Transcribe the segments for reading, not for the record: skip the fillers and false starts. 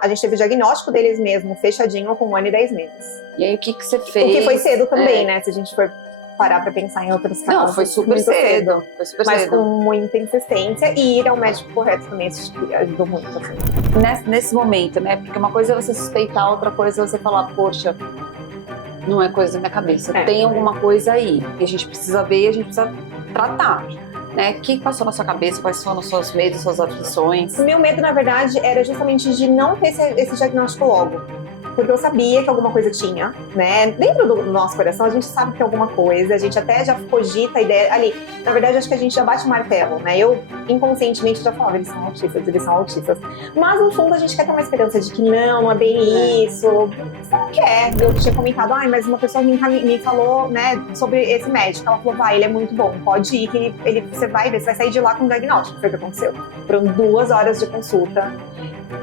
a gente teve o diagnóstico deles mesmo, fechadinho, com 1 ano e 10 meses. E aí, o que você fez? O que foi cedo também, né? Se a gente for parar pra pensar em outros casos. Não, foi super cedo. Foi super mas cedo. com muita insistência e ir ao médico correto também, acho que ajudou muito. Assim. Nesse momento, né? Porque uma coisa é você suspeitar, outra coisa é você falar, poxa, não é coisa da minha cabeça. Tem alguma coisa aí. E a gente precisa ver e a gente precisa tratar. Né? O que passou na sua cabeça? Quais foram os seus medos, suas aflições? O meu medo, na verdade, era justamente de não ter esse diagnóstico logo. Porque eu sabia que alguma coisa tinha, né? Dentro do nosso coração, a gente sabe que tem alguma coisa, a gente até já cogita a ideia ali. Na verdade, acho que a gente já bate o martelo, né? Eu, inconscientemente, já falava, eles são autistas, eles são autistas. Mas, no fundo, a gente quer ter uma esperança de que não é bem isso. Você não quer. Eu tinha comentado, mas uma pessoa me falou, né, sobre esse médico. Ela falou, vai, ele é muito bom, pode ir, que você vai ver, você vai sair de lá com um diagnóstico. Foi o que aconteceu. Foram 2 horas de consulta.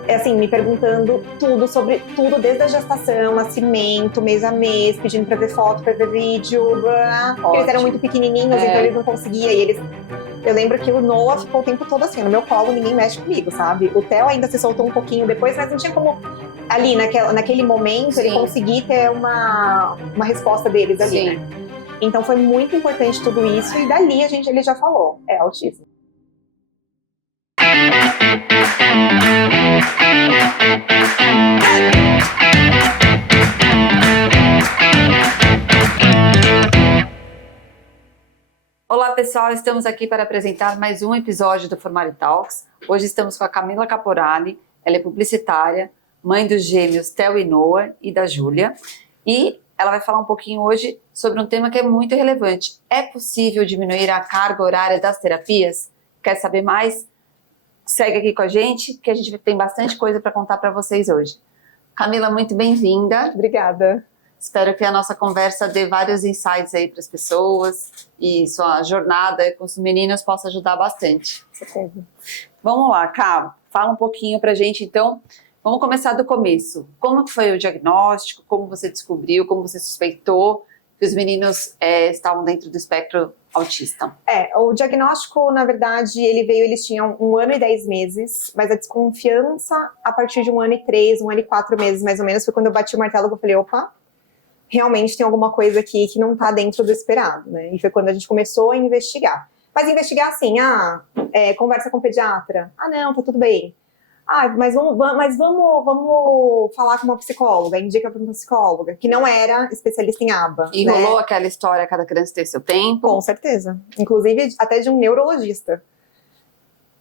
Assim, me perguntando tudo sobre tudo, desde a gestação, nascimento, mês a mês, pedindo pra ver foto, pra ver vídeo, porque eles eram muito pequenininhos, então eles não conseguiam, eu lembro que o Noah ficou o tempo todo assim, no meu colo, ninguém mexe comigo, sabe? O Theo ainda se soltou um pouquinho depois, mas não tinha como, ali, naquele momento, ele conseguir ter uma resposta deles ali, né? Então foi muito importante tudo isso, e dali ele já falou, é autismo. Olá pessoal, estamos aqui para apresentar mais um episódio do Formari Talks. Hoje estamos com a Camila Caporali, ela é publicitária, mãe dos gêmeos Theo e Noah e da Júlia. E ela vai falar um pouquinho hoje sobre um tema que é muito relevante. É possível diminuir a carga horária das terapias? Quer saber mais? Segue aqui com a gente, que a gente tem bastante coisa para contar para vocês hoje. Camila, muito bem-vinda. Obrigada. Espero que a nossa conversa dê vários insights aí para as pessoas e sua jornada com os meninos possa ajudar bastante. Certeza. Vamos lá, Cá, fala um pouquinho para a gente, então. Vamos começar do começo. Como foi o diagnóstico? Como você descobriu? Como você suspeitou que os meninos estavam dentro do espectro autista? O diagnóstico, na verdade, eles tinham 1 ano e 10 meses, mas a desconfiança a partir de 1 ano e 3, 1 ano e 4 meses, mais ou menos, foi quando eu bati o martelo que eu falei, opa, realmente tem alguma coisa aqui que não tá dentro do esperado, né? E foi quando a gente começou a investigar. Mas investigar assim, conversa com o pediatra. Não, tá tudo bem. Mas vamos falar com uma psicóloga, indica para uma psicóloga, que não era especialista em ABA. E rolou aquela história, cada criança ter seu tempo? Com certeza. Inclusive, até de um neurologista.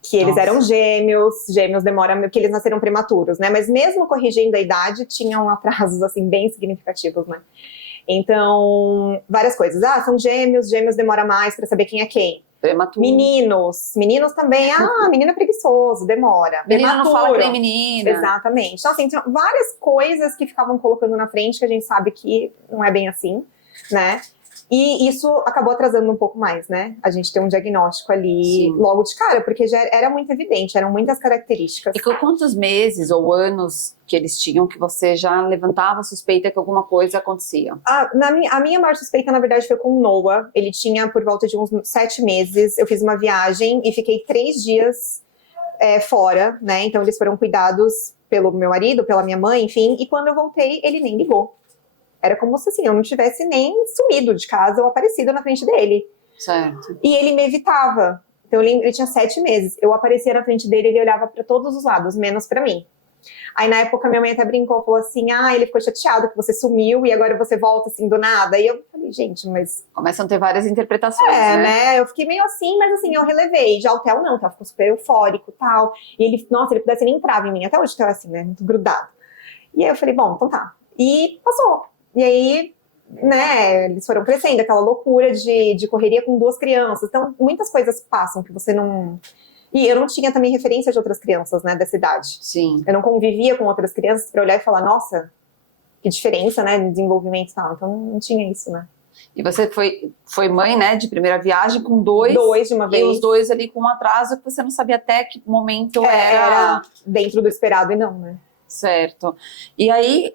Que eles eram gêmeos demora, porque eles nasceram prematuros, né? Mas mesmo corrigindo a idade, tinham atrasos, assim, bem significativos, né? Então, várias coisas. São gêmeos demora mais para saber quem é quem. Prematuro. Meninos também. Menino é preguiçoso, demora. Menino não fala que nem menina. Exatamente. Então, assim, tinha várias coisas que ficavam colocando na frente que a gente sabe que não é bem assim, né? E isso acabou atrasando um pouco mais, né? A gente tem um diagnóstico ali logo de cara, porque já era muito evidente, eram muitas características. E com quantos meses ou anos que eles tinham que você já levantava a suspeita que alguma coisa acontecia? A minha maior suspeita, na verdade, foi com o Noah. Ele tinha por volta de uns 7 meses. Eu fiz uma viagem e fiquei 3 dias fora, né? Então eles foram cuidados pelo meu marido, pela minha mãe, enfim. E quando eu voltei, ele nem ligou. Era como se assim, eu não tivesse nem sumido de casa ou aparecido na frente dele. Certo. E ele me evitava. Então eu lembro, ele tinha 7 meses. Eu aparecia na frente dele, ele olhava para todos os lados, menos para mim. Aí na época minha mãe até brincou, falou assim, ele ficou chateado que você sumiu e agora você volta assim do nada. E eu falei, gente, mas... Começam a ter várias interpretações, né? Eu fiquei meio assim, mas assim, eu relevei. Já o Theo não, o Theo ficou super eufórico e tal. E ele, nossa, ele pudesse nem entrava em mim. Até hoje o Theo é assim, né, muito grudado. E aí eu falei, bom, então tá. E passou. E aí, né, eles foram crescendo, aquela loucura de correria com 2 crianças. Então, muitas coisas passam que você não... E eu não tinha também referência de outras crianças, né, dessa idade. Sim. Eu não convivia com outras crianças para olhar e falar, nossa, que diferença, né, no desenvolvimento e tal. Então, não tinha isso, né. E você foi mãe, né, de primeira viagem com 2. 2 de uma vez. E os 2 ali com um atraso que você não sabia até que momento era dentro do esperado e não, né. Certo. E aí,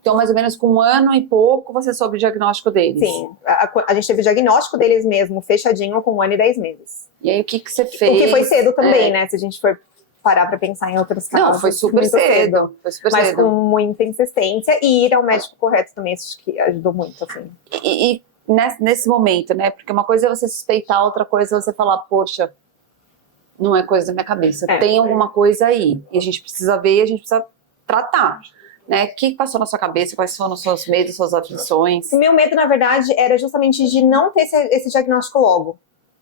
então mais ou menos com 1 ano e pouco você soube o diagnóstico deles? Sim, a gente teve o diagnóstico deles mesmo, fechadinho, com 1 ano e 10 meses. E aí o que você fez? O que foi cedo também, né, se a gente for parar pra pensar em outros casos. Não, foi super muito cedo. Foi super mas cedo. com muita insistência e ir ao médico correto também, acho que ajudou muito, assim. E nesse momento, né? Porque uma coisa é você suspeitar, outra coisa é você falar, poxa, não é coisa da minha cabeça. Tem alguma coisa aí. E a gente precisa ver, a gente precisa tratar. Né? O que passou na sua cabeça? Quais foram os seus medos, suas aflições? O meu medo, na verdade, era justamente de não ter esse diagnóstico logo.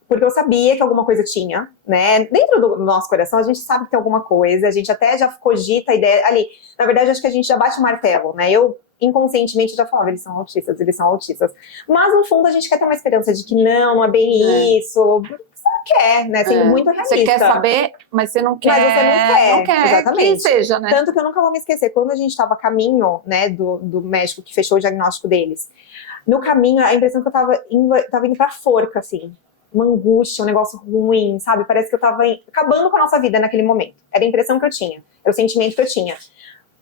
Porque eu sabia que alguma coisa tinha, né? Dentro do nosso coração, a gente sabe que tem alguma coisa, a gente até já cogita a ideia ali. Na verdade, acho que a gente já bate o martelo, né? Eu, inconscientemente, já falava, eles são autistas, eles são autistas. Mas, no fundo, a gente quer ter uma esperança de que não é bem isso. Porque você não quer, né? Sendo muito realista. Você quer saber, mas você não quer. Mas você não quer. Não quer exatamente. que seja, né? Tanto que eu nunca vou me esquecer, quando a gente estava a caminho, né, do médico que fechou o diagnóstico deles, no caminho, a impressão que eu tava indo pra forca, assim. Uma angústia, um negócio ruim, sabe? Parece que eu tava acabando com a nossa vida naquele momento. Era a impressão que eu tinha, era o sentimento que eu tinha.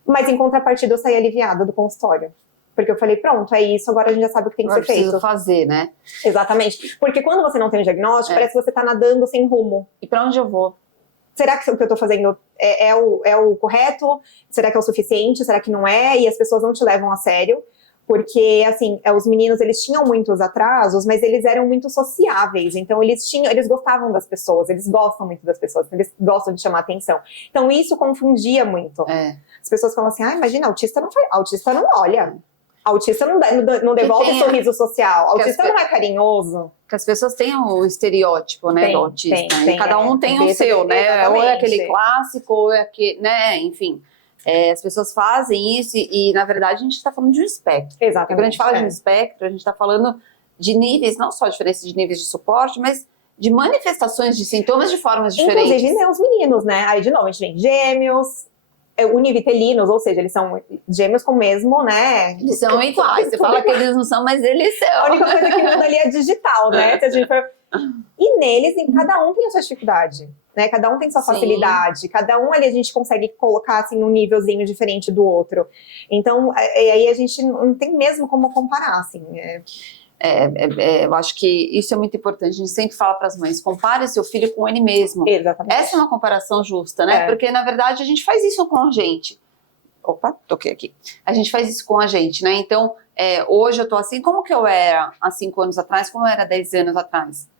Mas em contrapartida eu saí aliviada do consultório. Porque eu falei, pronto, é isso, agora a gente já sabe o que tem que ser feito. Preciso fazer, né? Exatamente. Porque quando você não tem um diagnóstico, parece que você tá nadando sem rumo. E pra onde eu vou? Será que o que eu tô fazendo é o correto? Será que é o suficiente? Será que não é? E as pessoas não te levam a sério. Porque, assim, os meninos, eles tinham muitos atrasos, mas eles eram muito sociáveis. Então, eles gostavam das pessoas, eles gostam muito das pessoas, eles gostam de chamar atenção. Então, isso confundia muito. As pessoas falam assim, imagina, autista não olha. Autista não devolve sorriso social. Autista não é carinhoso. Que as pessoas têm o estereótipo, né, do autista. E cada um tem o seu, né? Exatamente. Ou é aquele clássico, ou é aquele, né? Enfim. As pessoas fazem isso e, na verdade, a gente está falando de um espectro. Exatamente. Quando a gente fala de um espectro, a gente está falando de níveis, não só diferença de níveis de suporte, mas de manifestações de sintomas de formas diferentes. Inclusive, né, os meninos, né? Aí, de novo, a gente tem gêmeos, univitelinos, ou seja, eles são gêmeos com o mesmo, né? Eles são iguais. Você fala que eles não são, mas eles são. A única coisa que muda ali é digital, né? Se a gente for... E neles, cada um tem a sua dificuldade, né? Cada um tem sua facilidade, cada um ali a gente consegue colocar assim num nívelzinho diferente do outro. Então, aí a gente não tem mesmo como comparar, assim. Eu acho que isso é muito importante. A gente sempre fala para as mães, compare seu filho com ele mesmo. Exatamente. Essa é uma comparação justa, né? Porque, na verdade, a gente faz isso com a gente. Opa, toquei aqui. A gente faz isso com a gente, né? Então, hoje eu tô assim, como que eu era há 5 anos atrás, como eu era há 10 anos atrás?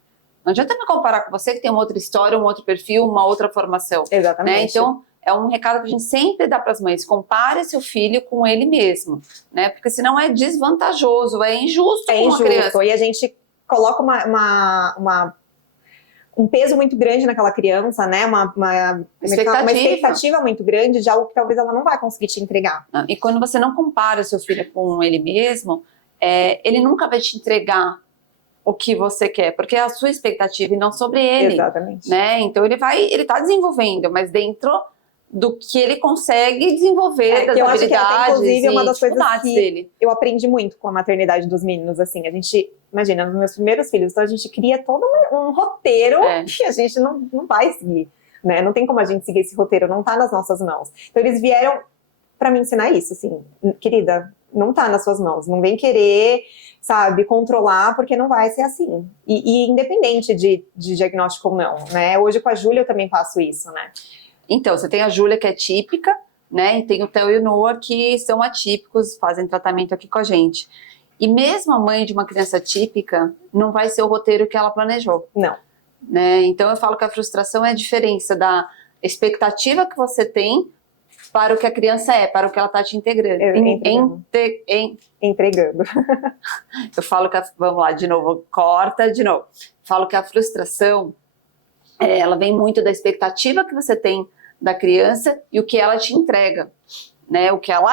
Não adianta me comparar com você que tem uma outra história, um outro perfil, uma outra formação. Exatamente. Né? Então, é um recado que a gente sempre dá para as mães, compare seu filho com ele mesmo, né? Porque senão é desvantajoso, é injusto com uma criança. E a gente coloca um peso muito grande naquela criança, né? Uma expectativa muito grande de algo que talvez ela não vai conseguir te entregar. E quando você não compara seu filho com ele mesmo, ele nunca vai te entregar o que você quer, porque é a sua expectativa e não sobre ele. Exatamente. Né? Então ele tá desenvolvendo, mas dentro do que ele consegue desenvolver, das eu habilidades, acho que até, inclusive, é uma das coisas que dele. Eu aprendi muito com a maternidade dos meninos, assim, a gente, imagina, nos meus primeiros filhos, então a gente cria todo um roteiro que a gente não vai seguir, né? Não tem como a gente seguir esse roteiro, não tá nas nossas mãos. Então eles vieram pra me ensinar isso, assim, querida, não tá nas suas mãos, não vem querer, sabe, controlar, porque não vai ser assim. E independente de diagnóstico ou não, né? Hoje com a Júlia eu também faço isso, né? Então, você tem a Júlia, que é típica, né? E tem o Theo e o Noah, que são atípicos, fazem tratamento aqui com a gente. E mesmo a mãe de uma criança típica, não vai ser o roteiro que ela planejou. Não. Né? Então, eu falo que a frustração é a diferença da expectativa que você tem para o que a criança para o que ela está te integrando. Entregando. Eu falo que, vamos lá, de novo, corta de novo. Falo que a frustração, ela vem muito da expectativa que você tem da criança e o que ela te entrega, né? O que ela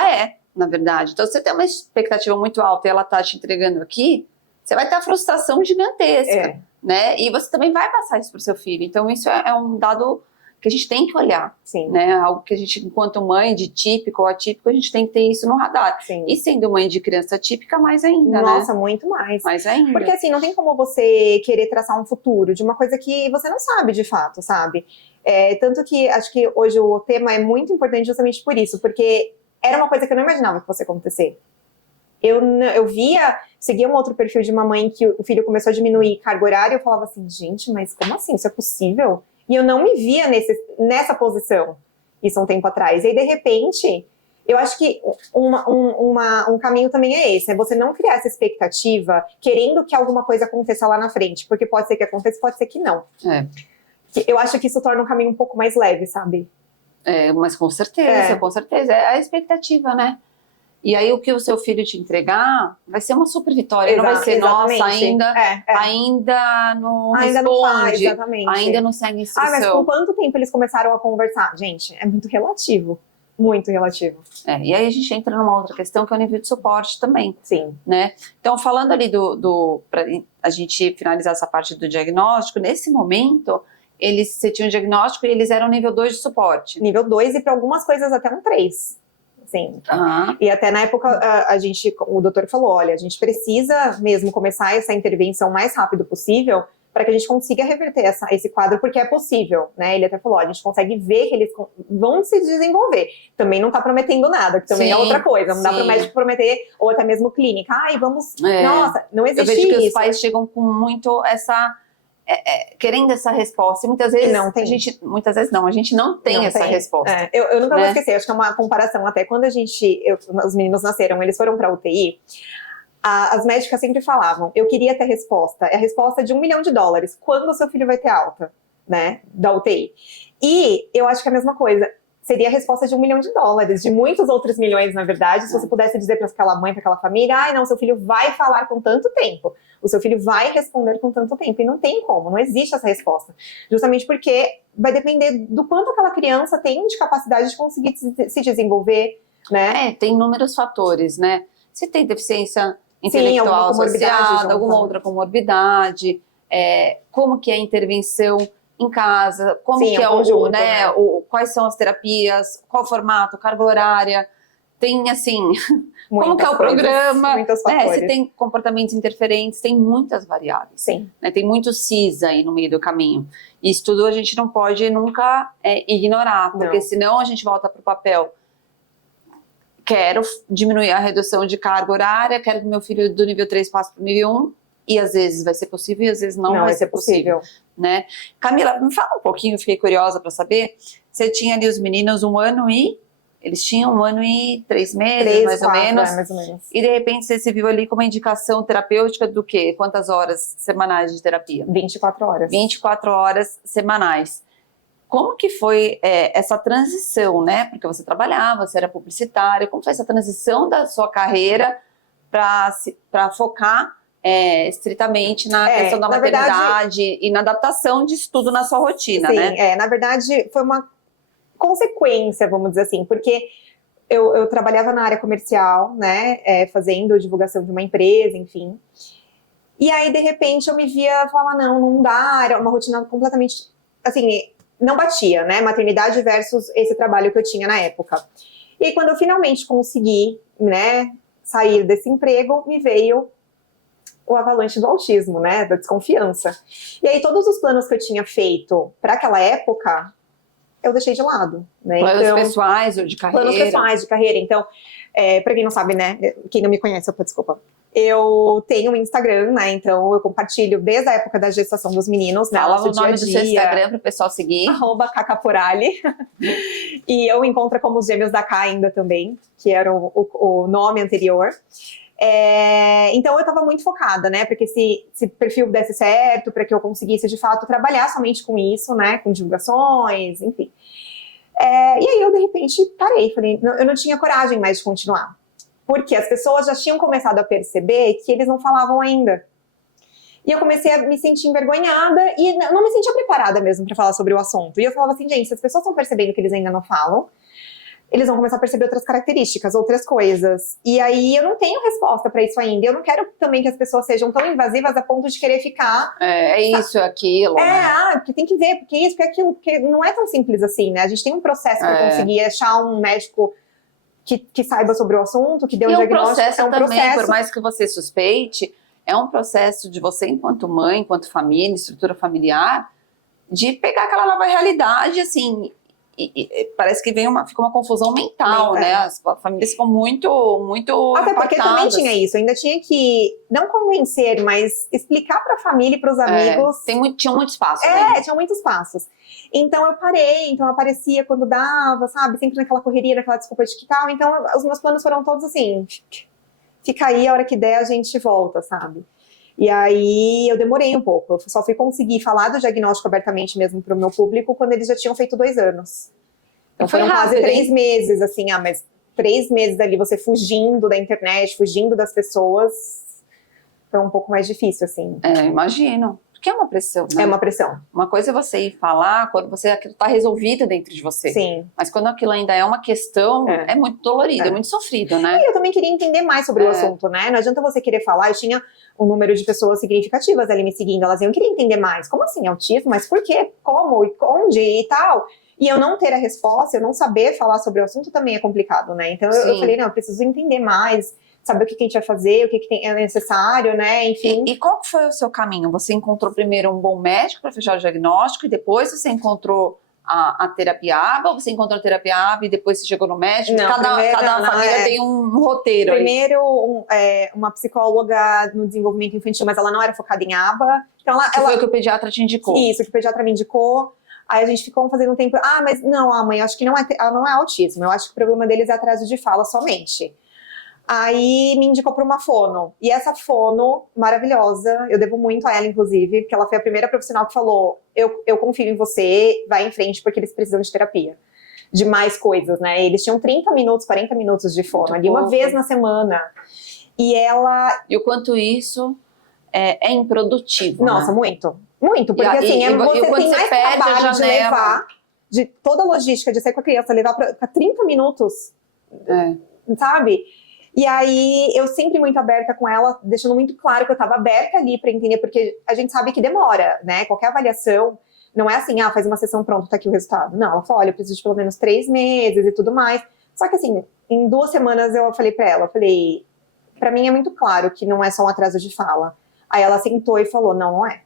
na verdade. Então, se você tem uma expectativa muito alta e ela está te entregando aqui, você vai ter a frustração gigantesca, né? E você também vai passar isso para o seu filho. Então, isso é um dado que a gente tem que olhar, né? Algo que a gente, enquanto mãe de típico ou atípico, a gente tem que ter isso no radar. Sim. E sendo mãe de criança típica, mais ainda, Nossa, né? muito mais. Mais ainda. Porque assim, não tem como você querer traçar um futuro de uma coisa que você não sabe de fato, sabe? Tanto que acho que hoje o tema é muito importante justamente por isso, porque era uma coisa que eu não imaginava que fosse acontecer. Eu seguia um outro perfil de uma mãe que o filho começou a diminuir carga horária e eu falava assim, gente, mas como assim? Isso é possível? E eu não me via nessa posição, isso um tempo atrás. E aí, de repente, eu acho que um caminho também é esse, é você não criar essa expectativa querendo que alguma coisa aconteça lá na frente, porque pode ser que aconteça, pode ser que não. Eu acho que isso torna o caminho um pouco mais leve, sabe? Mas com certeza, com certeza. É a expectativa, né? E aí o que o seu filho te entregar vai ser uma super vitória. Não vai ser, nossa, ainda não ainda responde, não faz, exatamente. ainda não segue instrução. Mas com quanto tempo eles começaram a conversar? Gente, é muito relativo. Muito relativo. E aí a gente entra numa outra questão que é o nível de suporte também. Sim. Né? Então, falando ali pra a gente finalizar essa parte do diagnóstico, nesse momento, você tinha um diagnóstico e eles eram nível 2 de suporte. Nível 2 e para algumas coisas até um 3. Sim. E até na época o doutor falou, olha, a gente precisa mesmo começar essa intervenção o mais rápido possível para que a gente consiga reverter esse quadro, porque é possível, né? Ele até falou, a gente consegue ver que eles vão se desenvolver. Também não está prometendo nada, que também é outra coisa. Não dá para o médico prometer, ou até mesmo clínica. Vamos... Nossa, não existe isso. Eu vejo que os pais chegam com muito querendo essa resposta. E muitas vezes não tem. A gente não tem essa resposta. Eu nunca vou esquecer, acho que é uma comparação até quando os meninos nasceram, eles foram para UTI, as médicas sempre falavam, eu queria ter resposta, é a resposta de $1 milhão, quando o seu filho vai ter alta, né, da UTI. E eu acho que é a mesma coisa, seria a resposta de $1 milhão, de muitos outros milhões, na verdade, se você pudesse dizer para aquela mãe, para aquela família, não, seu filho vai falar com tanto tempo, o seu filho vai responder com tanto tempo, e não tem como, não existe essa resposta, justamente porque vai depender do quanto aquela criança tem de capacidade de conseguir se desenvolver, né? Tem inúmeros fatores, né? Se tem deficiência intelectual associada, alguma outra comorbidade, como que é a intervenção em casa, como que é quais são as terapias, qual o formato, carga horária, tem assim, como que é o programa, se tem comportamentos interferentes, tem muitas variáveis. Sim. Né, tem muito CIS aí no meio do caminho. Isso tudo a gente não pode nunca ignorar, porque senão a gente volta para o papel. Quero diminuir a redução de carga horária, quero que meu filho do nível 3 passe para o nível 1, e às vezes vai ser possível e às vezes não vai ser possível. Né? Camila, me fala um pouquinho, fiquei curiosa para saber, você tinha ali os meninos eles tinham 1 ano e 3 meses, mais ou menos, e de repente você se viu ali com uma indicação terapêutica do quê? Quantas horas semanais de terapia? 24 horas. 24 horas semanais. Como que foi essa transição, né? Porque você trabalhava, você era publicitária, como foi essa transição da sua carreira para focar estritamente na questão da maternidade e na adaptação disso tudo na sua rotina, né? Sim, na verdade foi uma consequência, vamos dizer assim, porque eu trabalhava na área comercial, né? Fazendo divulgação de uma empresa, enfim. E aí, de repente, eu me via falar, não dá, era uma rotina completamente, assim, não batia, né? Maternidade versus esse trabalho que eu tinha na época. E aí, quando eu finalmente consegui, né, sair desse emprego, me veio o avalanche do autismo, né? Da desconfiança. E aí, todos os planos que eu tinha feito para aquela época, eu deixei de lado, né? Planos pessoais ou de carreira? Planos pessoais, de carreira. Então, para quem não sabe, né? Quem não me conhece, desculpa. Eu tenho um Instagram, né? Então eu compartilho desde a época da gestação dos meninos, né? Fala o nome do seu Instagram para o pessoal seguir. @cacaporali. E eu encontro como os Gêmeos da Cá ainda também, que era o nome anterior. Então eu estava muito focada, né? Porque se perfil desse certo, para que eu conseguisse de fato trabalhar somente com isso, né? Com divulgações, enfim. E aí eu de repente parei, falei, eu não tinha coragem mais de continuar. Porque as pessoas já tinham começado a perceber que eles não falavam ainda. E eu comecei a me sentir envergonhada e não me sentia preparada mesmo para falar sobre o assunto. E eu falava assim, gente, se as pessoas estão percebendo que eles ainda não falam, eles vão começar a perceber outras características, outras coisas. E aí eu não tenho resposta para isso ainda. Eu não quero também que as pessoas sejam tão invasivas a ponto de querer ficar... isso, aquilo. Porque tem que ver, porque isso, porque aquilo, porque não é tão simples assim, né? A gente tem um processo para conseguir achar um médico que saiba sobre o assunto, que dê um diagnóstico. É um processo, por mais que você suspeite, é um processo de você, enquanto mãe, enquanto família, estrutura familiar, de pegar aquela nova realidade, assim, parece que fica uma confusão mental, né? As famílias ficam muito Até porque também impactadas. tinha isso, eu ainda tinha que, não convencer, mas explicar pra família e pros amigos. Tinha muitos passos. Tinham muitos passos. Então eu parei, então eu aparecia quando dava, sabe? Sempre naquela correria, naquela desculpa de que tal. Então os meus planos foram todos assim, fica aí, a hora que der a gente volta, sabe? E aí eu demorei um pouco, eu só fui conseguir falar do diagnóstico abertamente mesmo pro meu público quando eles já tinham feito 2 anos. Então Foi foram rápido, quase 3 hein? meses, assim, mas 3 meses ali você fugindo da internet, fugindo das pessoas, foi um pouco mais difícil, assim. Imagino. Porque é uma pressão, né? É uma pressão. Uma coisa é você ir falar quando aquilo está resolvido dentro de você. Sim. Mas quando aquilo ainda é uma questão, é muito dolorido, é muito sofrido, né? E eu também queria entender mais sobre o assunto, né? Não adianta você querer falar, eu tinha um número de pessoas significativas ali me seguindo, elas iam querer entender mais. Como assim, autismo? Mas por quê? Como? E onde? E tal. E eu não ter a resposta, eu não saber falar sobre o assunto também é complicado, né? Então eu falei, não, eu preciso entender mais, saber o que a gente vai fazer, o que é necessário, né? Enfim. E qual foi o seu caminho? Você encontrou primeiro um bom médico para fechar o diagnóstico e depois você encontrou a terapia ABA, ou você encontrou a terapia ABA e depois você chegou no médico? Não, cada família tem um roteiro. Primeiro, uma psicóloga no desenvolvimento infantil, mas ela não era focada em ABA. Então Foi o que o pediatra te indicou? Isso, que o pediatra me indicou. Aí a gente ficou fazendo um tempo, mas não, mãe, acho que não é autismo, eu acho que o problema deles é atraso de fala somente. Aí me indicou para uma fono, e essa fono, maravilhosa, eu devo muito a ela, inclusive, porque ela foi a primeira profissional que falou, eu confio em você, vai em frente, porque eles precisam de terapia, de mais coisas, né, eles tinham 30 minutos, 40 minutos de fono, ali uma vez na semana, e ela... E o quanto isso é improdutivo, Nossa, né? Muito, porque assim, você tem mais trabalho de levar, de toda a logística de sair com a criança, levar para 30 minutos, sabe? E aí, eu sempre muito aberta com ela, deixando muito claro que eu estava aberta ali para entender, porque a gente sabe que demora, né? Qualquer avaliação, não é assim, faz uma sessão, pronto, tá aqui o resultado. Não, ela falou, olha, eu preciso de pelo menos 3 meses e tudo mais. Só que assim, em 2 semanas eu falei para ela, para mim é muito claro que não é só um atraso de fala. Aí ela sentou e falou, não é.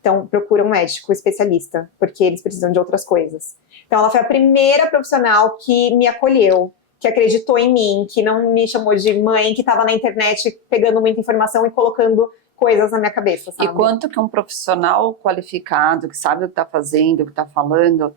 Então, procura um médico especialista, porque eles precisam de outras coisas. Então, ela foi a primeira profissional que me acolheu, que acreditou em mim, que não me chamou de mãe, que estava na internet pegando muita informação e colocando coisas na minha cabeça, sabe? E quanto que um profissional qualificado, que sabe o que está fazendo, o que está falando,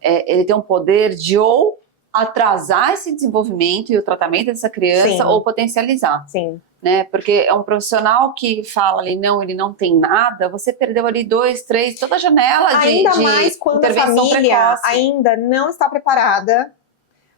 ele tem um poder de ou atrasar esse desenvolvimento e o tratamento dessa criança, ou potencializar. Sim. Né? Porque é um profissional que fala ali, não, ele não tem nada, você perdeu ali 2, 3, toda a janela ainda de mais quando a intervenção família precoce. ainda não está preparada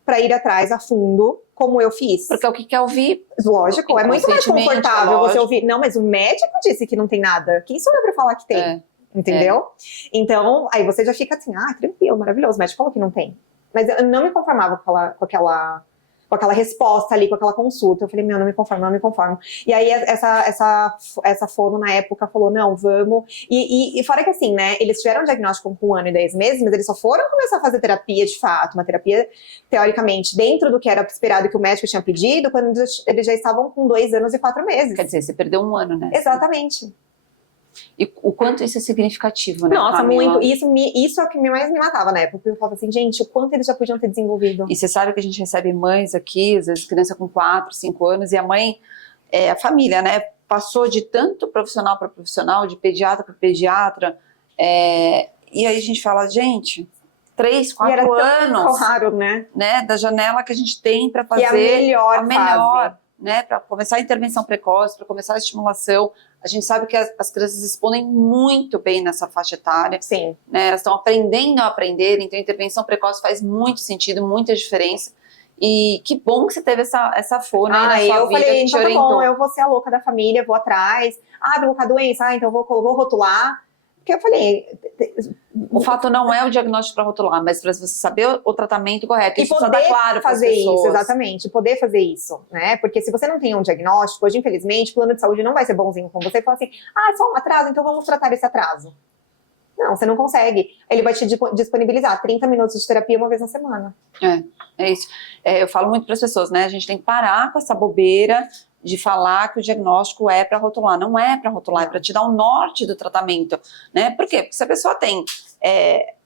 para ir atrás a fundo, como eu fiz. Porque é o que quer ouvir. Lógico, é muito mais confortável você ouvir. Não, mas o médico disse que não tem nada. Quem sou eu para falar que tem? Entendeu? Então, aí você já fica assim, tranquilo, maravilhoso, o médico falou que não tem. Mas eu não me conformava com aquela resposta ali, com aquela consulta. Eu falei, não me conformo. E aí essa fono na época falou, não, vamos. E fora que assim, né, eles tiveram um diagnóstico com 1 ano e 10 meses, mas eles só foram começar a fazer terapia de fato, uma terapia, teoricamente, dentro do que era esperado que o médico tinha pedido, quando eles já estavam com 2 anos e 4 meses. Quer dizer, você perdeu 1 ano, né? Exatamente. E o quanto isso é significativo, né? Nossa, muito. Isso é o que mais me matava na época. Porque eu falava assim, gente, o quanto eles já podiam ter desenvolvido. E você sabe que a gente recebe mães aqui, às vezes criança com 4, 5 anos, e a mãe, a família, né, passou de tanto profissional para profissional, de pediatra para pediatra, e aí a gente fala, gente, 3, 4 anos, claro, né? Da janela que a gente tem para fazer que é a melhor né, para começar a intervenção precoce, para começar a estimulação. A gente sabe que as crianças respondem muito bem nessa faixa etária. Sim. Né, elas estão aprendendo a aprender, então a intervenção precoce faz muito sentido, muita diferença. E que bom que você teve essa fono aí na sua vida, falei, que te então orientou. Tá bom, eu vou ser a louca da família, vou atrás. Vou colocar doença, então vou rotular. Porque eu falei... O fato não é o diagnóstico para rotular, mas para você saber o tratamento correto. E isso precisa dar claro para as pessoas. pessoas. Isso, exatamente. Poder fazer isso, né? Porque se você não tem um diagnóstico, hoje, infelizmente, o plano de saúde não vai ser bonzinho com você e falar assim, é só um atraso, então vamos tratar esse atraso. Não, você não consegue. Ele vai te disponibilizar 30 minutos de terapia uma vez na semana. É isso. Eu falo muito para as pessoas, né? A gente tem que parar com essa bobeira de falar que o diagnóstico é para rotular. Não é para rotular, é para te dar o norte do tratamento, né? Por quê? Porque se a pessoa tem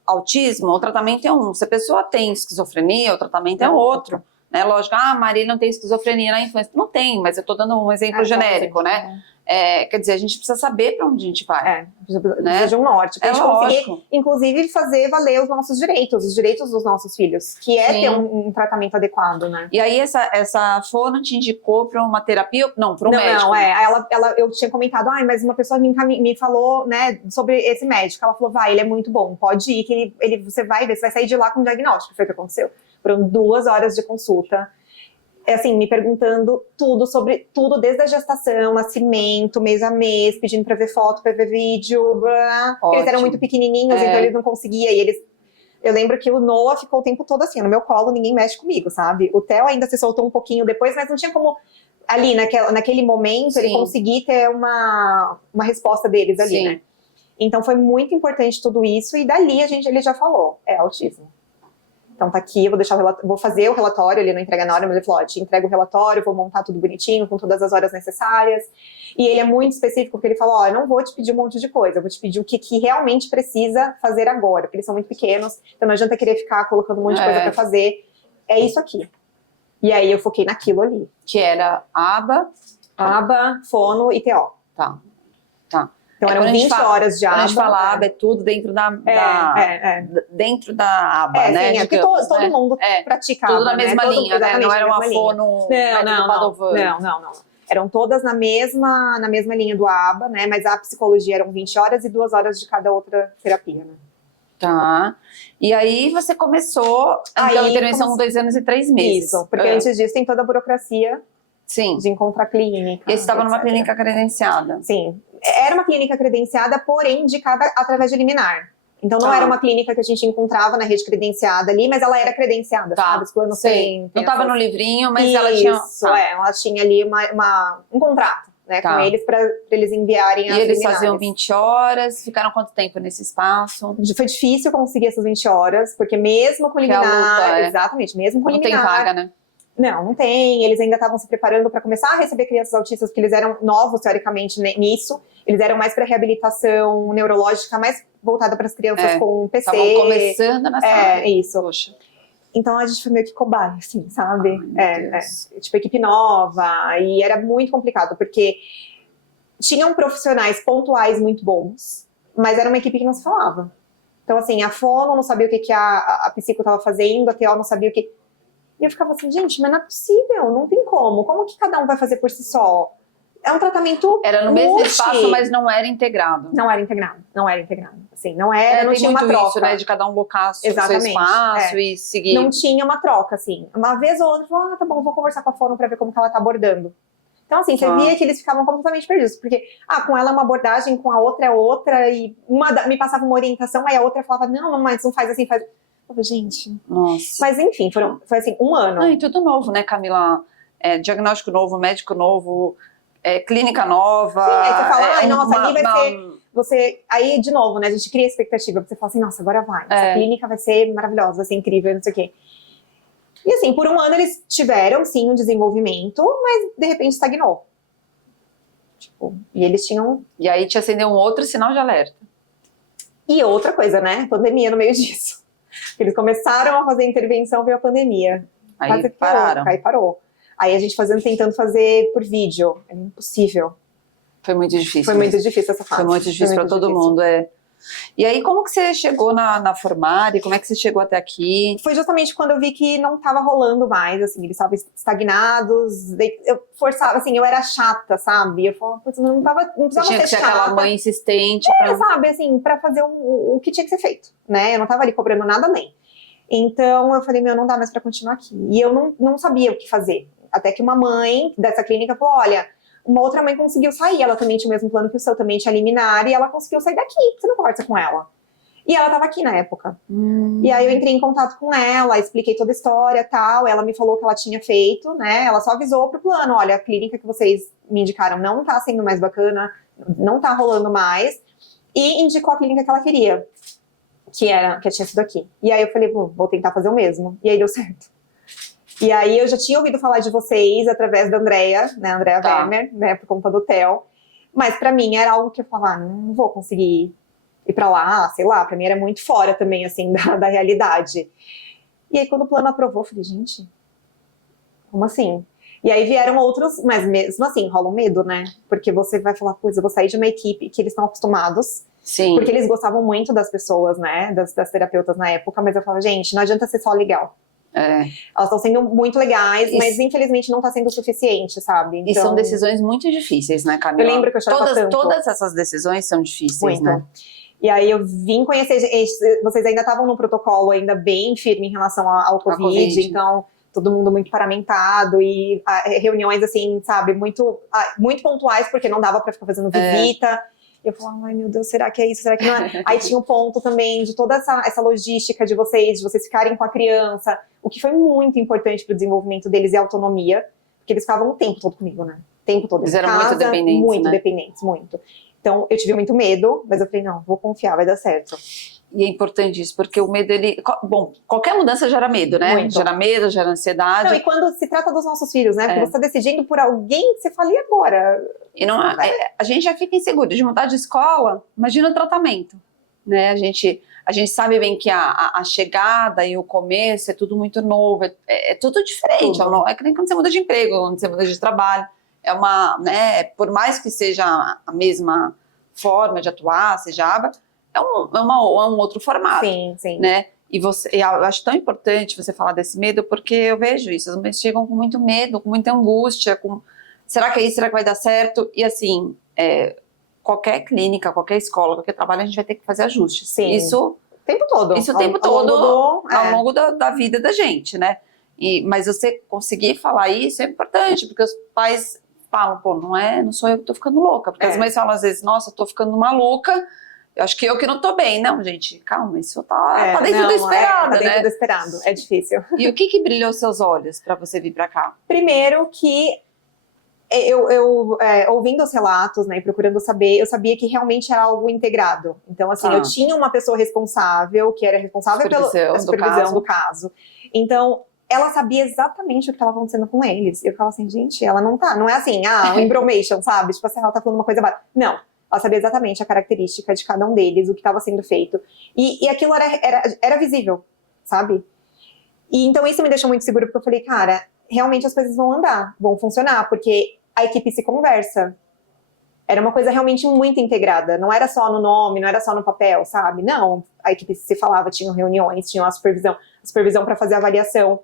autismo, o tratamento é um. Se a pessoa tem esquizofrenia, o tratamento é outro. Né? Lógico, a Maria não tem esquizofrenia na infância. Não tem, mas eu tô dando um exemplo genérico, né? Quer dizer, a gente precisa saber para onde a gente vai. Precisa de um norte. Pra gente lógico. conseguir, inclusive, fazer valer os nossos direitos, os direitos dos nossos filhos, que é ter um tratamento adequado, né? E aí, essa fono te indicou para uma terapia? Não, para um médico. Não, eu tinha comentado, mas uma pessoa me falou, né, sobre esse médico. Ela falou, vai, ele é muito bom, pode ir, que você vai ver, você vai sair de lá com um diagnóstico. Foi o que aconteceu. Foram 2 horas de consulta. Assim, me perguntando tudo sobre tudo, desde a gestação, nascimento, mês a mês, pedindo pra ver foto, pra ver vídeo, blá. Porque eles eram muito pequenininhos, então eles não conseguiam. Eu lembro que o Noah ficou o tempo todo assim, no meu colo, ninguém mexe comigo, sabe? O Theo ainda se soltou um pouquinho depois, mas não tinha como, ali, naquele momento, ele conseguir ter uma resposta deles ali, né? Então foi muito importante tudo isso, e dali ele já falou, é autismo. Então tá aqui, vou fazer o relatório, ele não entrega na hora, mas ele falou, te entrego o relatório, vou montar tudo bonitinho, com todas as horas necessárias. E ele é muito específico, porque ele falou, eu não vou te pedir um monte de coisa, eu vou te pedir o que realmente precisa fazer agora, porque eles são muito pequenos, então não adianta querer ficar colocando um monte de coisa pra fazer. É isso aqui. E aí eu foquei naquilo ali. Que era aba, fono e TO. Tá. Então eram 20 horas de aba. Quando a gente fala aba, é tudo dentro dentro da aba, né? Sim, porque todo mundo pratica tudo aba, na mesma linha, né? Não era uma fono... Não. Eram todas na mesma linha do aba, né? Mas a psicologia eram 20 horas e 2 horas de cada outra terapia, né? Tá. E aí você começou a intervenção com 2 anos e 3 meses. Isso, porque antes disso tem toda a burocracia de encontrar clínica. E você estava numa clínica credenciada. Sim. Era uma clínica credenciada, porém indicada através de liminar. Então não era uma clínica que a gente encontrava na rede credenciada ali, mas ela era credenciada, sabe? Não estava no livrinho, mas ela tinha... ela tinha ali um contrato, né, com eles, para eles enviarem as eles liminares. Faziam 20 horas, ficaram quanto tempo nesse espaço? Foi difícil conseguir essas 20 horas, porque mesmo com liminar... Exatamente, mesmo com liminar... Não tem vaga, né? Não tem. Eles ainda estavam se preparando para começar a receber crianças autistas, porque eles eram novos, teoricamente, nisso. Eles eram mais para reabilitação neurológica, mais voltada para as crianças com PC. Estavam começando nessa área. Isso. Poxa. Então a gente foi meio que cobaia, assim, sabe? Tipo, equipe nova. E era muito complicado, porque tinham profissionais pontuais muito bons, mas era uma equipe que não se falava. Então, assim, a fono não sabia o que a psico estava fazendo, a TO não sabia o que... E eu ficava assim, gente, mas não é possível, não tem como. Como que cada um vai fazer por si só? É um tratamento Era no mesmo espaço, mas não era integrado. Não era integrado. Assim, não tinha uma troca. Isso, né, de cada um bocar o seu espaço e seguir. Não tinha uma troca, assim. Uma vez ou outra, falou, tá bom, vou conversar com a fono pra ver como que ela tá abordando. Então, assim, você via que eles ficavam completamente perdidos. Porque, com ela é uma abordagem, com a outra é outra. E uma me passava uma orientação, aí a outra falava, não, mas não faz assim, faz... Eu falei, gente... Nossa. Mas, enfim, foi assim, 1 ano. E tudo novo, né, Camila? Diagnóstico novo, médico novo... clínica nova. Sim, aí você fala, nossa, ali vai ser... Você, aí, de novo, né, a gente cria expectativa, você fala assim, nossa, agora vai. Essa clínica vai ser maravilhosa, vai ser incrível, não sei o quê. E assim, por 1 ano eles tiveram, sim, um desenvolvimento, mas de repente estagnou. Tipo, e eles tinham... E aí te acendeu um outro sinal de alerta. E outra coisa, né, pandemia no meio disso. Eles começaram a fazer intervenção, veio a pandemia. Aí pararam. Aí parou. Aí a gente tentando fazer por vídeo. É impossível. Foi muito difícil. Foi muito difícil essa fase. Foi muito difícil para todo mundo, E aí, como que você chegou na Formare? Como é que você chegou até aqui? Foi justamente quando eu vi que não estava rolando mais, assim, eles estavam estagnados. Eu forçava, assim, eu era chata, sabe? Eu falava, putz, não precisava tinha ser que ser chata. aquela mãe insistente. Sabe, assim, pra fazer o que tinha que ser feito, né? Eu não tava ali cobrando nada nem. Então, eu falei, não dá mais pra continuar aqui. E eu não sabia o que fazer. Até que uma mãe dessa clínica falou, olha, uma outra mãe conseguiu sair, ela também tinha o mesmo plano que o seu, também tinha liminar, e ela conseguiu sair daqui, você não conversa com ela. E ela tava aqui na época. E aí eu entrei em contato com ela, expliquei toda a história e tal, ela me falou o que ela tinha feito, né, ela só avisou pro plano, olha, a clínica que vocês me indicaram não tá sendo mais bacana, não tá rolando mais, e indicou a clínica que ela queria, que tinha sido aqui. E aí eu falei, vou tentar fazer o mesmo, e aí deu certo. E aí eu já tinha ouvido falar de vocês através da Andrea, né, Andrea Werner, né, por conta do Theo. Mas pra mim era algo que eu falava, não vou conseguir ir pra lá, sei lá, pra mim era muito fora também, assim, da realidade. E aí, quando o plano aprovou, eu falei, gente, como assim? E aí vieram outros, mas mesmo assim, rola um medo, né? Porque você vai falar, pois, eu vou sair de uma equipe que eles estão acostumados, Sim. porque eles gostavam muito das pessoas, né, das terapeutas na época, mas eu falava, gente, não adianta ser só legal. Elas estão sendo muito legais, mas infelizmente não está sendo o suficiente, sabe? Então, e são decisões muito difíceis, né, Camila? Eu lembro que eu chorava tanto. Todas essas decisões são difíceis, muito. Né? E aí eu vim conhecer, vocês ainda estavam no protocolo ainda bem firme em relação ao COVID, então todo mundo muito paramentado e reuniões assim, sabe, muito pontuais, porque não dava para ficar fazendo visita. Eu falava, ai meu Deus, será que é isso? Será que não é? Aí tinha o ponto também de toda essa logística de vocês ficarem com a criança, o que foi muito importante para o desenvolvimento deles e a autonomia, porque eles ficavam o tempo todo comigo, né? O tempo todo. Eles eram muito dependentes, muito né? dependentes, muito. Então, eu tive muito medo, mas eu falei, não, vou confiar, vai dar certo. E é importante isso, porque o medo, bom, qualquer mudança gera medo, né? Muito. Gera medo, gera ansiedade. Não, e quando se trata dos nossos filhos, né? Porque você está decidindo por alguém que você fala, e agora? E não, a gente já fica inseguro de mudar de escola, imagina o tratamento, né? A gente sabe bem que a chegada e o começo é tudo muito novo, é tudo diferente. Tudo. É que nem quando você muda de emprego, quando você muda de trabalho. Né, por mais que seja a mesma forma de atuar, seja é um outro formato. Sim, sim. Né? E eu acho tão importante você falar desse medo, porque eu vejo isso, as mães chegam com muito medo, com muita angústia, será que é isso, será que vai dar certo? E assim, qualquer clínica, qualquer escola, qualquer trabalho, a gente vai ter que fazer ajustes. Sim. Isso o tempo todo. Isso o tempo todo, ao longo da vida da gente, né? Mas você conseguir falar isso é importante, porque os pais falam, pô, não sou eu que tô ficando louca. Porque as mães falam às vezes, nossa, eu tô ficando maluca, eu acho que eu que não tô bem. Não, gente, calma, isso tá dentro do esperado, tá dentro né? do esperado, é difícil. E o que brilhou seus olhos pra você vir pra cá? Primeiro que eu ouvindo os relatos, né, e procurando saber, eu sabia que realmente era algo integrado. Então, assim, eu tinha uma pessoa responsável, que era responsável pela supervisão do caso. Então, ela sabia exatamente o que estava acontecendo com eles. Eu ficava assim, gente, ela não é assim, um information, sabe? Tipo assim, ela tá falando uma coisa básica. Não, ela sabia exatamente a característica de cada um deles, o que estava sendo feito. E aquilo era visível, sabe? E então isso me deixou muito segura, porque eu falei, cara, realmente as coisas vão andar, vão funcionar, porque a equipe se conversa. Era uma coisa realmente muito integrada, não era só no nome, não era só no papel, sabe? Não, a equipe se falava, tinham reuniões, tinham a supervisão para fazer a avaliação.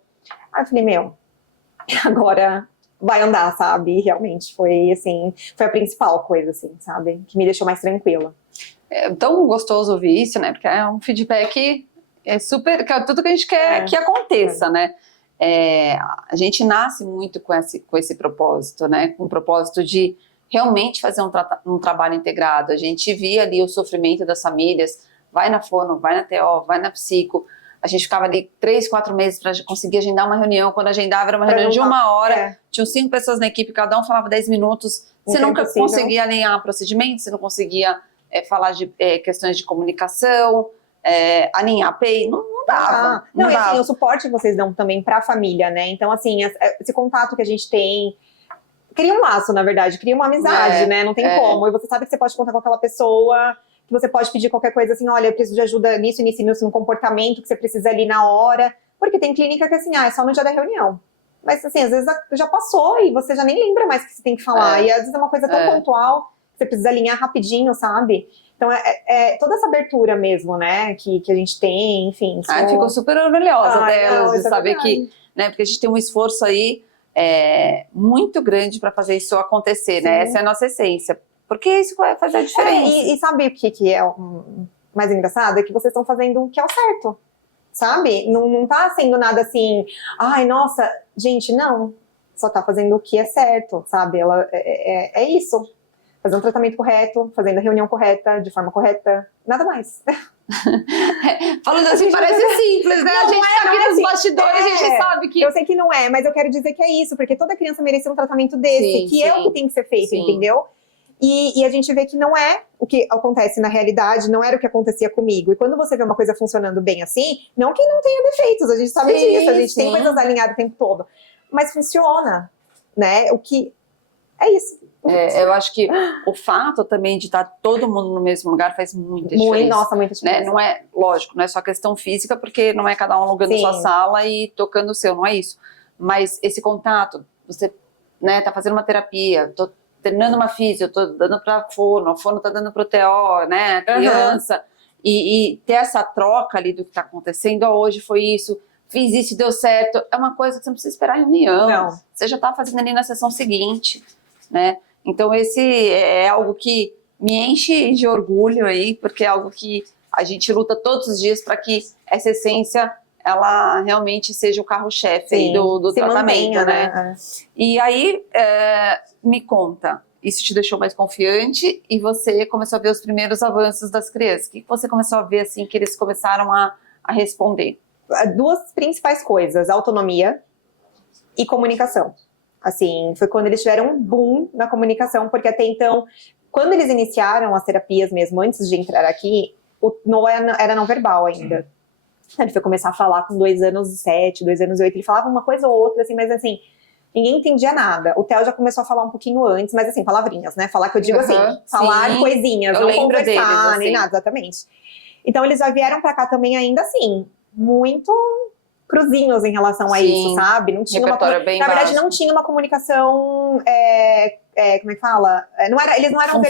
Aí eu falei, agora vai andar, sabe? E realmente foi a principal coisa, assim, sabe? Que me deixou mais tranquila. É tão gostoso ouvir isso, né? Porque é um feedback super, que é tudo que a gente quer que aconteça, né? A gente nasce muito com esse propósito, né? Com o propósito de realmente fazer um trabalho integrado. A gente via ali o sofrimento das famílias, vai na fono, vai na TO, vai na psico. A gente ficava ali 3, 4 meses para conseguir agendar uma reunião. Quando agendava, era uma reunião de 1 hora. Tinham 5 pessoas na equipe, cada um falava 10 minutos. Você nunca conseguia alinhar procedimentos, você não conseguia falar de questões de comunicação, alinhar API, não dava. Não, e assim, o suporte que vocês dão também para a família, né? Então, assim, esse contato que a gente tem, cria um laço, na verdade, cria uma amizade, né? Não tem como. E você sabe que você pode contar com aquela pessoa, que você pode pedir qualquer coisa assim, olha, eu preciso de ajuda nisso, no comportamento que você precisa ali na hora. Porque tem clínica que, assim, é só no dia da reunião. Mas, assim, às vezes já passou e você já nem lembra mais o que você tem que falar. E às vezes é uma coisa tão pontual que você precisa alinhar rapidinho, sabe? Então, toda essa abertura mesmo, né, que a gente tem, enfim. Ficou super orgulhosa delas, de saber que, né, porque a gente tem um esforço aí muito grande para fazer isso acontecer, né? Essa é a nossa essência. Porque isso vai fazer a diferença. E sabe o que é o mais engraçado? É que vocês estão fazendo o que é o certo, sabe? Não tá sendo nada assim, ai, nossa, gente, não. Só tá fazendo o que é certo, sabe? É isso. Fazer um tratamento correto, fazendo a reunião correta, de forma correta, nada mais. Falando assim, parece simples, né? A gente tá aqui nos bastidores, a gente sabe que... Eu sei que não é, mas eu quero dizer que é isso, porque toda criança merece um tratamento desse, é o que tem que ser feito, entendeu? E a gente vê que não é o que acontece na realidade, não era o que acontecia comigo. E quando você vê uma coisa funcionando bem assim, não que não tenha defeitos, a gente sabe disso, a gente tem coisas alinhadas o tempo todo. Mas funciona, né? O que É isso. Eu acho que o fato também de estar todo mundo no mesmo lugar faz muita diferença. Nossa, muita diferença. Né? Não é, lógico, não é só questão física, porque não é cada um alugando sua sala e tocando o seu, não é isso. Mas esse contato, você, né, tá fazendo uma terapia, tô treinando uma físio, tô dando pra fono, a fono tá dando pro TO, né, a criança, e ter essa troca ali do que tá acontecendo, hoje foi isso, fiz isso e deu certo, é uma coisa que você não precisa esperar reunião, não. Você já tá fazendo ali na sessão seguinte, né. Então esse é algo que me enche de orgulho aí, porque é algo que a gente luta todos os dias para que essa essência, ela realmente seja o carro-chefe do tratamento, mantenha, né? E aí, me conta, isso te deixou mais confiante e você começou a ver os primeiros avanços das crianças. O que você começou a ver, assim, que eles começaram a responder? Duas principais coisas, autonomia e comunicação. Assim, foi quando eles tiveram um boom na comunicação, porque até então, quando eles iniciaram as terapias mesmo, antes de entrar aqui, o Noah era não verbal ainda. Ele foi começar a falar com 2 anos e 7, 2 anos e 8, ele falava uma coisa ou outra, assim, mas assim, ninguém entendia nada. O Theo já começou a falar um pouquinho antes, mas assim, palavrinhas, né? Falar que eu digo assim, falar coisinhas, não conversar, deles, assim. Nem nada, exatamente. Então eles já vieram pra cá também ainda assim, muito cruzinhos em relação a isso, sabe? Não tinha na verdade, básico. Não tinha uma comunicação, como é que fala? Eles não eram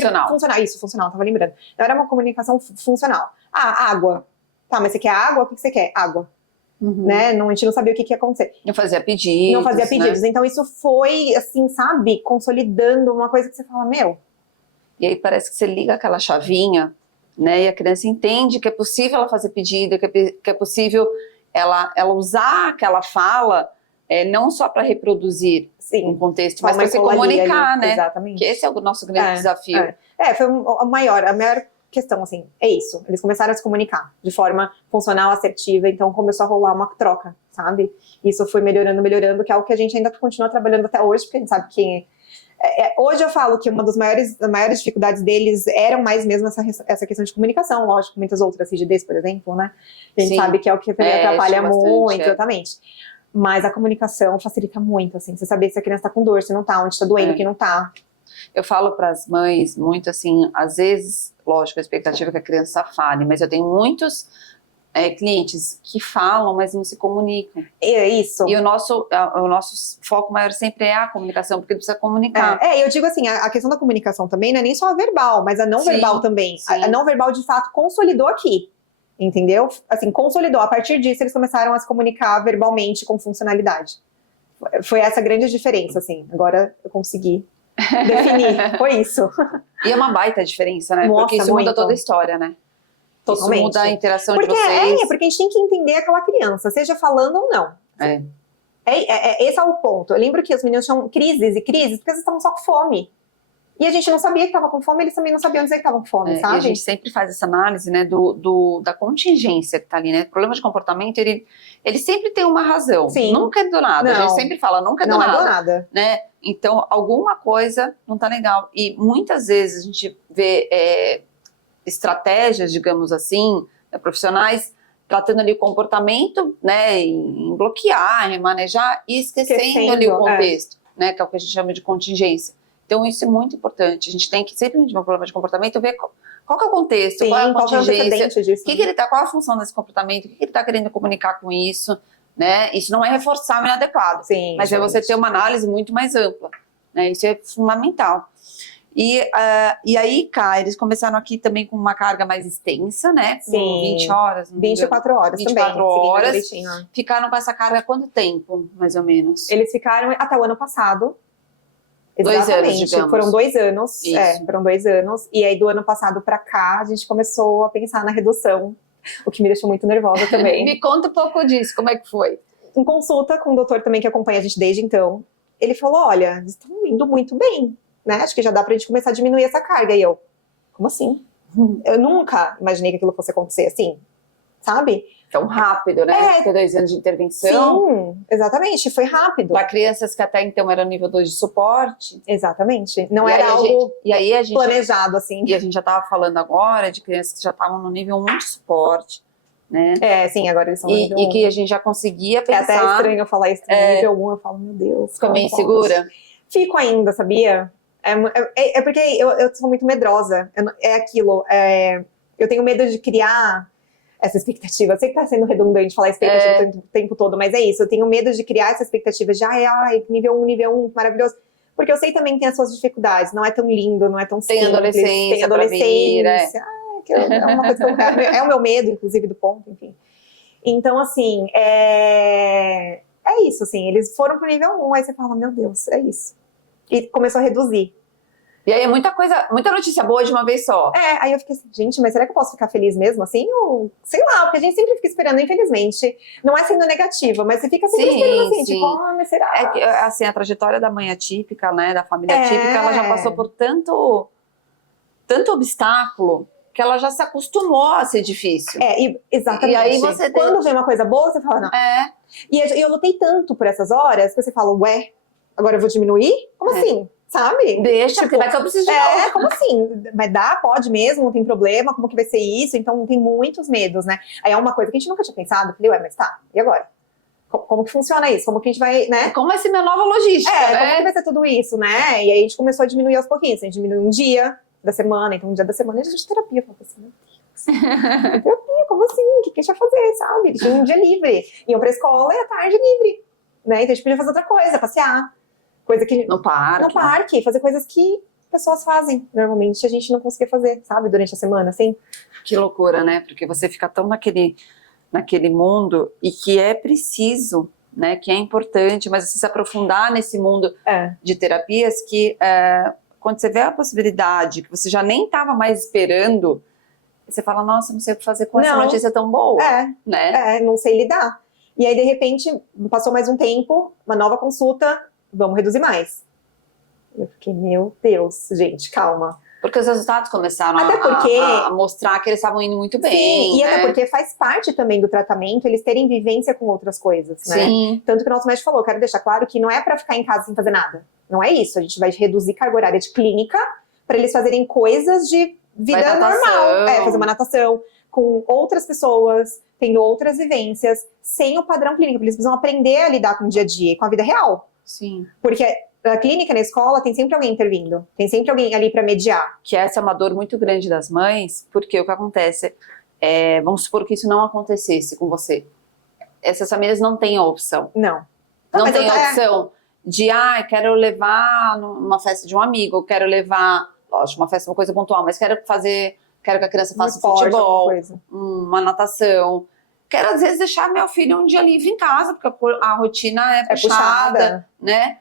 funcional, tava lembrando. Não era uma comunicação funcional. Água. Tá, mas você quer água? O que você quer? Água. Né? A gente não sabia o que ia acontecer. Não fazia pedidos. Né? Então isso foi, assim, sabe? Consolidando uma coisa que você fala, meu. E aí parece que você liga aquela chavinha, né? E a criança entende que é possível ela fazer pedido, que é possível ela usar aquela fala não só para reproduzir um contexto, mas para se comunicar, né? Exatamente. Que esse é o nosso grande desafio. Foi a maior questão, assim, é isso. Eles começaram a se comunicar de forma funcional, assertiva, então começou a rolar uma troca, sabe? Isso foi melhorando, que é algo que a gente ainda continua trabalhando até hoje, porque a gente sabe que hoje eu falo que uma das maiores dificuldades deles eram mais mesmo essa questão de comunicação, lógico, muitas outras, CGDs, por exemplo, né? A gente sabe que é o que atrapalha muito, exatamente. Mas a comunicação facilita muito, assim, você saber se a criança tá com dor, se não tá, onde tá doendo, que não tá. Eu falo para as mães muito assim, às vezes, lógico, a expectativa é que a criança fale, mas eu tenho muitos clientes que falam, mas não se comunicam. É isso. E o nosso foco maior sempre é a comunicação, porque precisa comunicar. Eu digo assim, a questão da comunicação também não é nem só a verbal, mas a não verbal também. A não verbal, de fato, consolidou aqui, entendeu? Assim, consolidou. A partir disso, eles começaram a se comunicar verbalmente com funcionalidade. Foi essa a grande diferença, assim. Agora eu consegui definir, foi isso. E é uma baita diferença, né? Nossa, porque isso muda toda a história, né? Totalmente. Isso muda a interação de vocês. Porque a gente tem que entender aquela criança, seja falando ou não. Esse é o ponto. Eu lembro que os meninos tinham crises, porque eles estavam só com fome. E a gente não sabia que estava com fome, eles também não sabiam dizer que estavam com fome, sabe? E a gente sempre faz essa análise, né, da contingência que tá ali, né? O problema de comportamento, ele sempre tem uma razão. Sim. Nunca é do nada. A gente sempre fala, nunca é do nada. Não é do nada. Né? Então, alguma coisa não tá legal. E muitas vezes a gente vê estratégias, digamos assim, profissionais tratando ali o comportamento, né, em bloquear, em manejar e esquecendo ali o contexto, né, que é o que a gente chama de contingência. Então, isso é muito importante. A gente tem que, sempre que a gente tem um problema de comportamento, ver qual que é o contexto, qual é a contingência, qual a função desse comportamento, o que ele está querendo comunicar com isso, né? Isso não é reforçar o inadequado, mas é você ter uma análise muito mais ampla, né? Isso é fundamental. E aí, Cá, eles começaram aqui também com uma carga mais extensa, né? Com 20 horas. 24 horas 24 também. horas. Ficaram com essa carga quanto tempo, mais ou menos? Eles ficaram até o ano passado. 2 anos, digamos. Foram 2 anos. Foram 2 anos. E aí, do ano passado pra cá, a gente começou a pensar na redução, o que me deixou muito nervosa também. Me conta um pouco disso, como é que foi? Em consulta com o doutor também, que acompanha a gente desde então, ele falou, olha, eles estão indo muito bem, né? Acho que já dá pra gente começar a diminuir essa carga. E eu, como assim? Eu nunca imaginei que aquilo fosse acontecer assim, sabe? Tão rápido, né? Porque 2 anos de intervenção. Sim, exatamente, foi rápido. Para crianças que até então eram nível 2 de suporte. Exatamente. Não era algo planejado, assim. E a gente já estava falando agora de crianças que já estavam no nível 1 de suporte, né? Sim, agora eles são no nível 1. E que a gente já conseguia pensar... É até estranho eu falar isso no nível 1, eu falo, meu Deus. Fica meio insegura? Fico ainda, sabia? É porque eu sou muito medrosa. É aquilo. Eu tenho medo de criar essa expectativa. Eu sei que tá sendo redundante falar expectativa o tempo todo, mas é isso. Eu tenho medo de criar essa expectativa de, nível 1, maravilhoso. Porque eu sei também que tem as suas dificuldades. Não é tão lindo, não é tão Tem simples. adolescência. Tem adolescência. É uma coisa que é o meu medo, inclusive, do ponto, enfim. Então, assim, é isso, assim. Eles foram pro nível 1, aí você fala, meu Deus, é isso. E começou a reduzir. E aí é muita notícia boa de uma vez só. Aí eu fiquei assim, gente, mas será que eu posso ficar feliz mesmo assim? Ou, sei lá, porque a gente sempre fica esperando, infelizmente. Não é sendo negativa, mas você fica sempre esperando assim, tipo, mas será? É que, assim, a trajetória da mãe atípica, né, da família atípica, ela já passou por tanto obstáculo que ela já se acostumou a ser difícil. Exatamente. E aí você quando vem uma coisa boa, você fala, não. E eu lutei tanto por essas horas que você fala, ué, agora eu vou diminuir? Como assim? Sabe? Deixa, porque vai que eu preciso de novo. Como assim? Mas dá, pode mesmo, não tem problema, como que vai ser isso? Então tem muitos medos, né? Aí é uma coisa que a gente nunca tinha pensado. Eu falei, mas tá, e agora? Como que funciona isso? Como que a gente vai, né? Como vai ser minha nova logística, né? Como que vai ser tudo isso, né? E aí a gente começou a diminuir aos pouquinhos. A gente diminuiu um dia da semana, então um dia da semana a gente de terapia. Eu falei assim, meu Deus, terapia, como assim? O que a gente vai fazer, sabe? Eles tinham um dia livre. Iam pra escola e à tarde livre, né? Então a gente podia fazer outra coisa, passear. Coisa que no parque, fazer coisas que pessoas fazem normalmente, a gente não conseguia fazer, sabe, durante a semana, assim. Que loucura, né? Porque você fica tão naquele mundo e que é preciso, né? Que é importante, mas você se aprofundar nesse mundo de terapias que quando você vê a possibilidade que você já nem estava mais esperando, você fala, nossa, não sei o que fazer com essa notícia tão boa, né? Não sei lidar. E aí, de repente, passou mais um tempo, uma nova consulta, vamos reduzir mais. Eu fiquei, meu Deus, gente, calma. Porque os resultados começaram a mostrar que eles estavam indo muito bem. Sim, e até porque faz parte também do tratamento eles terem vivência com outras coisas, né? Sim. Tanto que o nosso médico falou, quero deixar claro que não é pra ficar em casa sem fazer nada. Não é isso, a gente vai reduzir carga horária de clínica pra eles fazerem coisas de vida normal. Fazer uma natação com outras pessoas, tendo outras vivências, sem o padrão clínico. Eles precisam aprender a lidar com o dia a dia e com a vida real. Sim. Porque na clínica, na escola, tem sempre alguém intervindo. Tem sempre alguém ali para mediar. Que essa é uma dor muito grande das mães, porque o que acontece vamos supor que isso não acontecesse com você. Essas famílias não têm a opção. Não tem a opção de, quero levar numa festa de um amigo, quero levar, lógico, uma festa é uma coisa pontual, mas quero que a criança faça futebol, uma natação. Quero, às vezes, deixar meu filho um dia livre em casa, porque a rotina é puxada, né?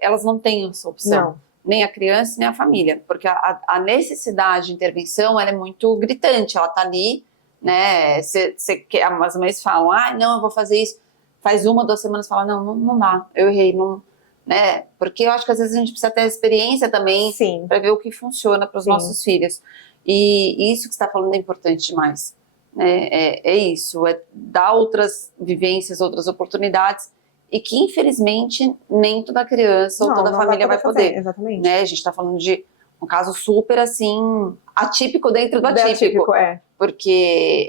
Elas não têm essa opção. Não. Nem a criança, nem a família. Porque a necessidade de intervenção, ela é muito gritante. Ela tá ali, né? As mães falam, não, eu vou fazer isso. Faz 1 ou 2 semanas e fala, não dá, eu errei, não... Né? Porque eu acho que às vezes a gente precisa ter experiência também para ver o que funciona para os nossos filhos. E isso que você está falando é importante demais. É isso, dar outras vivências, outras oportunidades, e que infelizmente nem toda criança ou toda família vai poder. Exatamente. Né? A gente está falando de um caso super assim, atípico dentro do atípico. Porque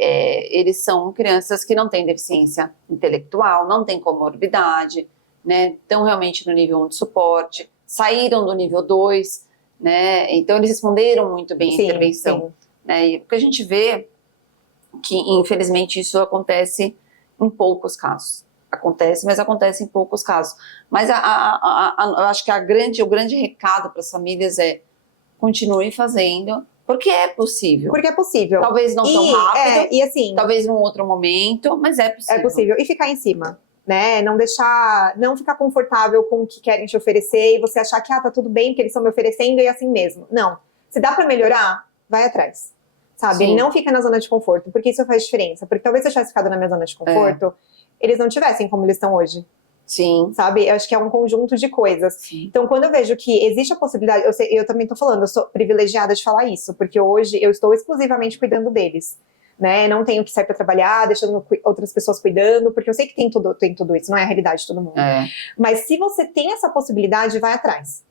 eles são crianças que não têm deficiência intelectual, não têm comorbidade, né? Estão realmente no nível 1 de suporte, saíram do nível 2, né? Então eles responderam muito bem à intervenção. Né? E o que a gente vê que infelizmente isso acontece em poucos casos. Acontece, mas acontece em poucos casos. Mas eu acho que o grande recado para as famílias é continue fazendo, porque é possível. Porque é possível. Talvez não tão rápido, e assim, talvez num outro momento, mas é possível. É possível. E ficar em cima, né? Não ficar confortável com o que querem te oferecer e você achar que tá tudo bem, porque eles estão me oferecendo e é assim mesmo. Não. Se dá para melhorar, vai atrás. Sabe? Sim. Não fica na zona de conforto, porque isso faz diferença. Porque talvez se eu tivesse ficado na minha zona de conforto, eles não tivessem como eles estão hoje. Sim. Sabe? Eu acho que é um conjunto de coisas. Sim. Então, quando eu vejo que existe a possibilidade... Eu também tô falando, eu sou privilegiada de falar isso, porque hoje eu estou exclusivamente cuidando deles. Né? Não tenho que sair para trabalhar, deixando outras pessoas cuidando, porque eu sei que tem tudo isso, não é a realidade de todo mundo. Mas se você tem essa possibilidade, vai atrás.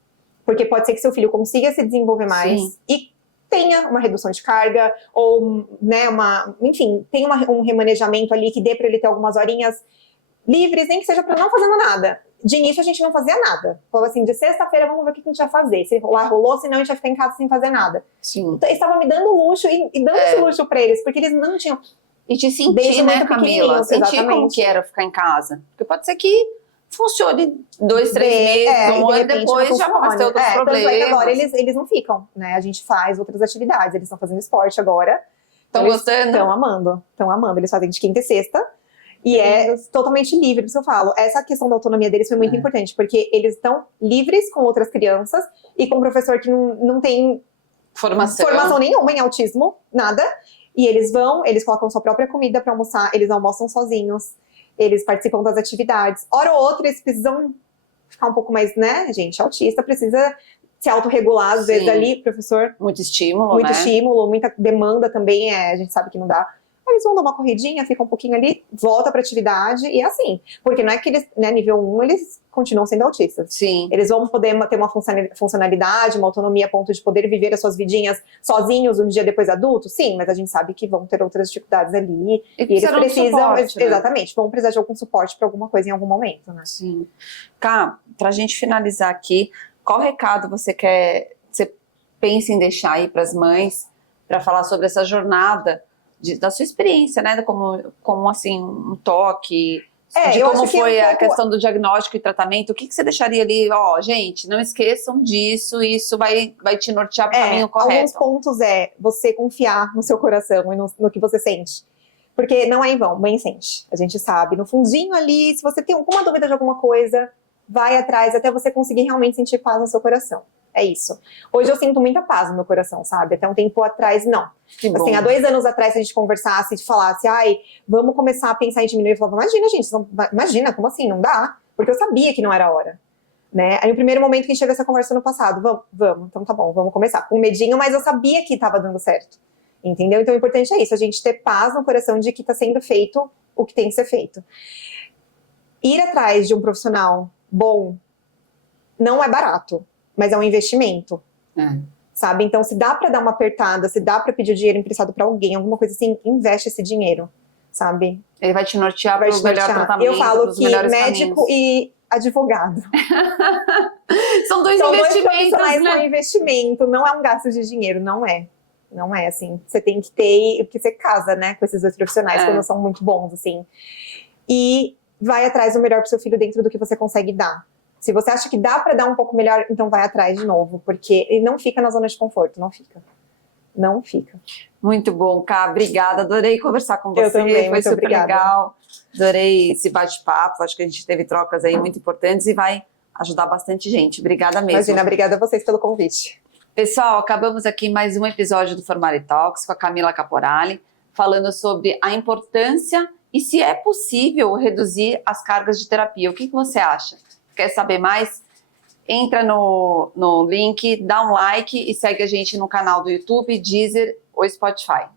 Porque pode ser que seu filho consiga se desenvolver mais e tenha uma redução de carga, ou, né, enfim, tenha um remanejamento ali que dê para ele ter algumas horinhas livres, nem que seja para não fazendo nada. de início a gente não fazia nada. Falava assim, de sexta-feira vamos ver o que a gente vai fazer. Se rolar, rolou, senão a gente vai ficar em casa sem fazer nada. Sim. Então, eles estavam me dando luxo e dando esse luxo pra eles, porque eles não tinham... E te sentir, Desde né, muito Camila? pequenininho, Sentir como exatamente. que era ficar em casa. Porque pode ser que funcione 2, 3 meses, e um de ano repente depois não já começa a ter outros funciona. problemas. Tanto é que agora eles não ficam, né? A gente faz outras atividades, eles estão fazendo esporte agora. Estão gostando? Estão amando. Eles fazem de quinta e sexta. E é totalmente livre, por isso eu falo. Essa questão da autonomia deles foi muito importante, porque eles estão livres com outras crianças e com um professor que não tem formação nenhuma em autismo, nada. E eles colocam sua própria comida para almoçar, eles almoçam sozinhos, eles participam das atividades. Hora ou outra, eles precisam ficar um pouco mais, né, gente? Autista precisa se autorregular, às vezes ali, professor. Muito estímulo, Muito né? estímulo, muita demanda também, a gente sabe que não dá. Eles vão dar uma corridinha, ficam um pouquinho ali, volta pra atividade e é assim. Porque não é que eles, né, nível 1, eles continuam sendo autistas. Sim. Eles vão poder ter uma funcionalidade, uma autonomia a ponto de poder viver as suas vidinhas sozinhos um dia depois adulto? Sim, mas a gente sabe que vão ter outras dificuldades ali. E eles precisam, suporte, né? exatamente, vão precisar de algum suporte pra alguma coisa em algum momento, né? Sim. Cá, pra gente finalizar aqui, qual recado você pensa em deixar aí pras mães pra falar sobre essa jornada da sua experiência, né? Como assim, um toque, de como foi a questão do diagnóstico e tratamento. O que você deixaria ali? Ó, gente, não esqueçam disso, isso vai te nortear para o caminho correto. Alguns pontos você confiar no seu coração e no que você sente. Porque não é em vão, mãe sente. A gente sabe, no fundinho ali, se você tem alguma dúvida de alguma coisa, vai atrás até você conseguir realmente sentir paz no seu coração. É isso. Hoje eu sinto muita paz no meu coração, sabe? Até um tempo atrás, não. Assim, há 2 anos atrás, se a gente conversasse e falasse, vamos começar a pensar em diminuir, eu falava, imagina, gente, imagina, como assim? Não dá. Porque eu sabia que não era a hora. Né? Aí no primeiro momento que a gente teve essa conversa no passado, vamos, então tá bom, vamos começar. Com medinho, mas eu sabia que estava dando certo. Entendeu? Então o importante é isso, a gente ter paz no coração de que está sendo feito o que tem que ser feito. Ir atrás de um profissional bom não é barato, mas é um investimento. Sabe? Então, se dá pra dar uma apertada, se dá pra pedir dinheiro emprestado pra alguém, alguma coisa assim, investe esse dinheiro, sabe? Ele vai te nortear para o melhor tratamento. Eu falo que médico caminhos. E advogado. São dois São investimentos, dois né? Um investimento, não é um gasto de dinheiro, não é. Não é, assim, você tem que ter, porque você casa, né, com esses dois profissionais, quando são muito bons, assim. E vai atrás do melhor pro seu filho dentro do que você consegue dar. Se você acha que dá pra dar um pouco melhor, então vai atrás de novo, porque ele não fica na zona de conforto, não fica. Não fica. Muito bom, Cá, obrigada, adorei conversar com você, Eu também, foi super obrigada. legal, adorei esse bate-papo, acho que a gente teve trocas aí muito importantes e vai ajudar bastante gente, obrigada mesmo. Imagina, obrigada a vocês pelo convite. Pessoal, acabamos aqui mais um episódio do Formari Talks com a Camila Caporali, falando sobre a importância e se é possível reduzir as cargas de terapia. O que você acha? Quer saber mais? Entra no link, dá um like e segue a gente no canal do YouTube, Deezer ou Spotify.